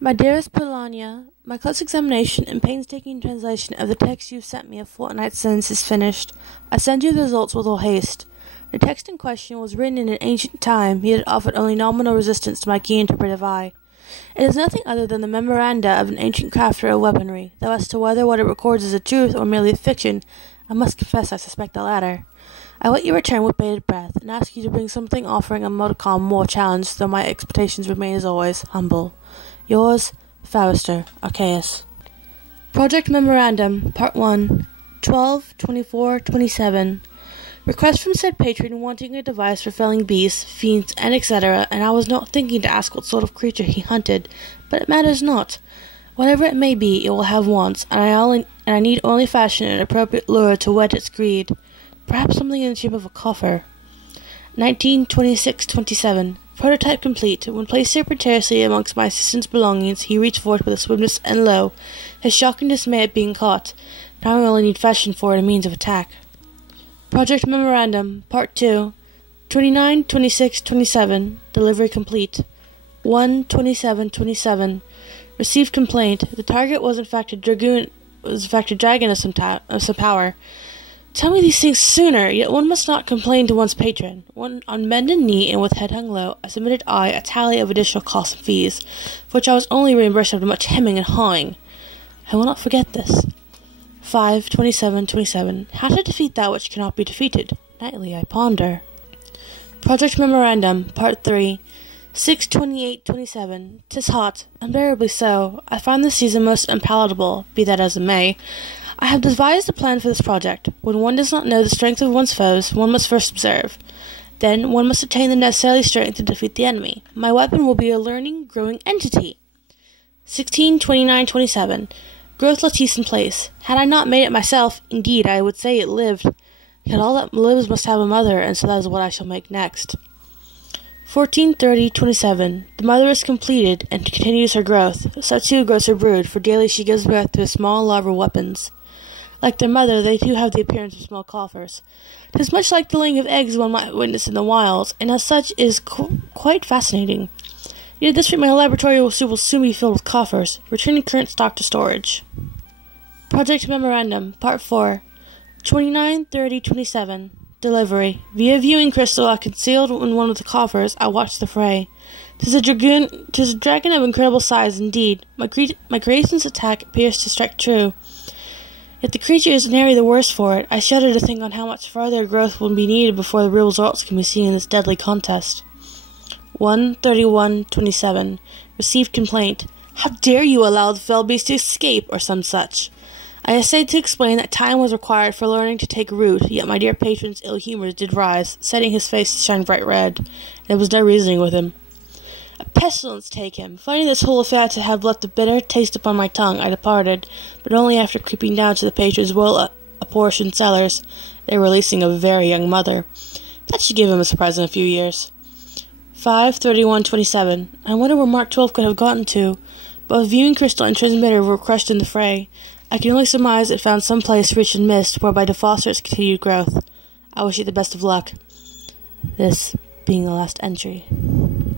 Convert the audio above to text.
My dearest Polania, my close examination and painstaking translation of the text you sent me a fortnight since is finished. I send you the results with all haste. The text in question was written in an ancient time, yet it offered only nominal resistance to my keen interpretive eye. It is nothing other than the memoranda of an ancient crafter of weaponry, though as to whether what it records is a truth or merely a fiction, I must confess I suspect the latter. I wait your return with bated breath, and ask you to bring something offering a modicum more challenge, though my expectations remain as always humble. Yours, Forrester, Archaeus. Project Memorandum, Part 1, 12/24/27. Request from said patron wanting a device for felling beasts, fiends, and etc., and I was not thinking to ask what sort of creature he hunted, but it matters not. Whatever it may be, it will have wants, and I need only fashion an appropriate lure to whet its greed. Perhaps something in the shape of a coffer. 1926-27. Prototype complete. When placed surreptitiously amongst my assistant's belongings, he reached for it with a swiftness, and lo, his shock and dismay at being caught. Now I only need fashion for it a means of attack. Project Memorandum, Part 2, 29/26/27. Delivery complete. 1/27/27. Received complaint. The target was in fact a dragon of some power. Tell me these things sooner, yet one must not complain to one's patron. One on bended knee and with head hung low, I submitted a tally of additional costs and fees, for which I was only reimbursed after much hemming and hawing. I will not forget this. 5/27/27. How to defeat that which cannot be defeated. Nightly I ponder. Project Memorandum, Part 3, 6/28/27. 'Tis hot, unbearably so. I find the season most unpalatable, be that as it may. I have devised a plan for this project. When one does not know the strength of one's foes, one must first observe. Then one must attain the necessary strength to defeat the enemy. My weapon will be a learning, growing entity. 16/29/27. Growth lattice in place. Had I not made it myself, indeed, I would say it lived. Yet all that lives must have a mother, and so that is what I shall make next. 14/30/27. The mother is completed, and continues her growth. So too grows her brood, for daily she gives birth to small larval weapons. Like their mother, they too have the appearance of small coffers. 'Tis much like the laying of eggs one might witness in the wilds, and as such is quite fascinating. Yet at this rate my laboratory will soon be filled with coffers, returning current stock to storage. Project Memorandum, Part 4, 29/30/27. Delivery. Via viewing crystal concealed in one of the coffers, I watched the fray. 'Tis a dragon of incredible size indeed. My creation's attack appears to strike true. Yet the creature is nary the worse for it. I shudder to think on how much farther growth will be needed before the real results can be seen in this deadly contest. 1/31/27. Received complaint. How dare you allow the fell beast to escape, or some such. I essayed to explain that time was required for learning to take root, yet my dear patron's ill humours did rise, setting his face to shine bright red, and there was no reasoning with him. A pestilence take him! Finding this whole affair to have left a bitter taste upon my tongue, I departed, but only after creeping down to the patron's well-apportioned cellars. They were releasing a very young mother. That should give him a surprise in a few years. 5/31/27. I wonder where Mark 12 could have gotten to. Both viewing crystal and transmitter were crushed in the fray. I can only surmise it found some place rich in mist, whereby to foster its continued growth. I wish it the best of luck. This being the last entry.